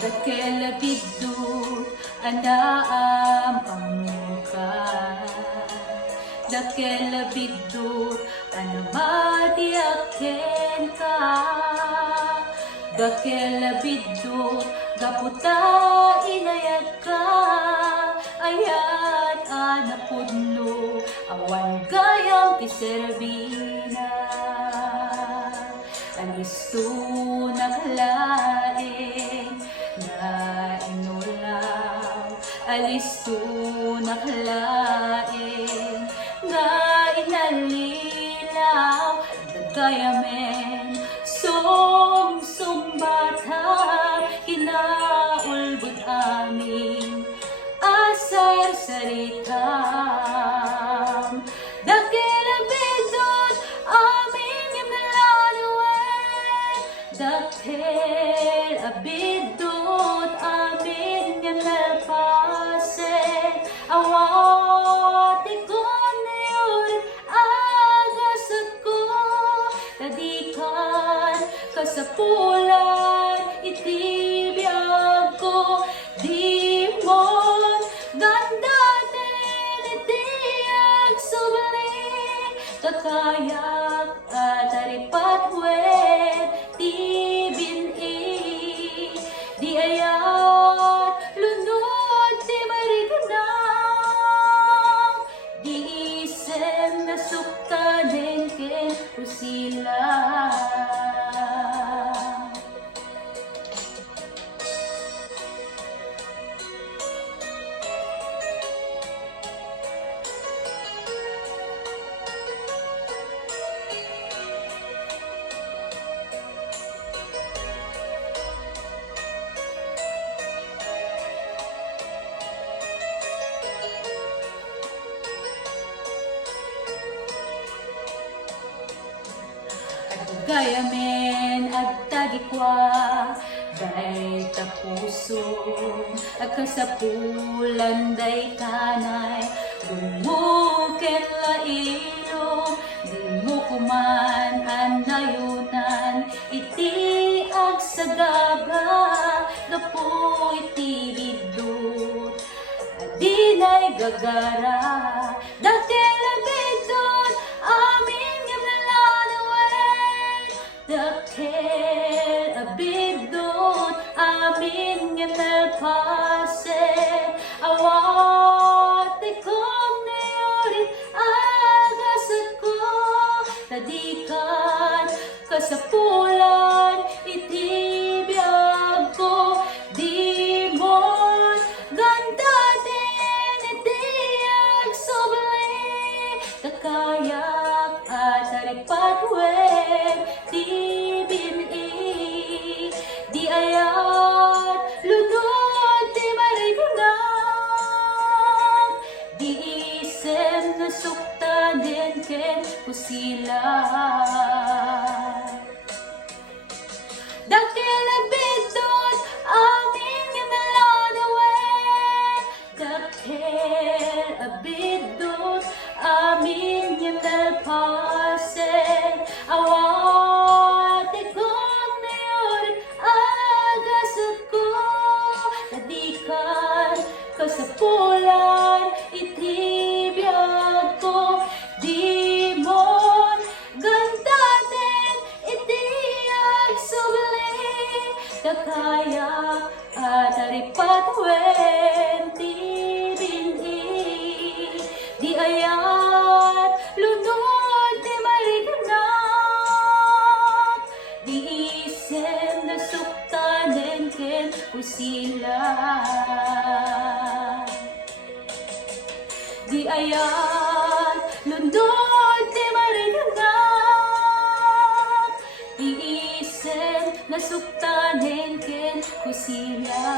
Dakelabidut anaam amuka, dakelabidut anamadiaken ka, dakelabidut gaputa inayat ka, ayat anapudno awan gayam tiserbina. Alisto nakalaing na inulaw, alisto nakalaing na inalilaw, dagayamen sumbatar kinaulbud amin asar saritam. Dakelabidut amin yamnalanuwen, dakelabidut amin yamnalpasen, awati ko na yun agasat ko, tadikan kasapulan itibiyag ko, di mon gandaten itiyag subli, kakayak at aripatwen tibin-i, di ayat lundod di marigunang, di isem na suktanen ken kusila. Gayamen agtagikwa, day tapuso, agkasapulan day tanay, gumuket lailom, di mo kuman anayunan, iti agsagaba, gapo iti bidut, adinay gagara, dakelabidut amin yamnalanuwen, dakelabidut amin yamalpasen, awati kom na yorit agasat ko, tadikan kasapulan itibiyag ko, di mon gandaten itiyag subli, kakayak at aripatwen tibin-i, di ayat lunod di marigunang, di isem na suktanen ken kusila. Dakelabidut amin yamnalanuwen, dakelabidut amin yamnalpasen, awati kong na yorit agasat ko, tadikan kasapulan itibiyag ko, di mon gandaten itiyag subli, kakayak at aripatwen tibin-i, di ayat lunod di marigunang, di isem na suktanen ken kusila, di ayat lundod di marigunang, di isem na suktanen ken kusila.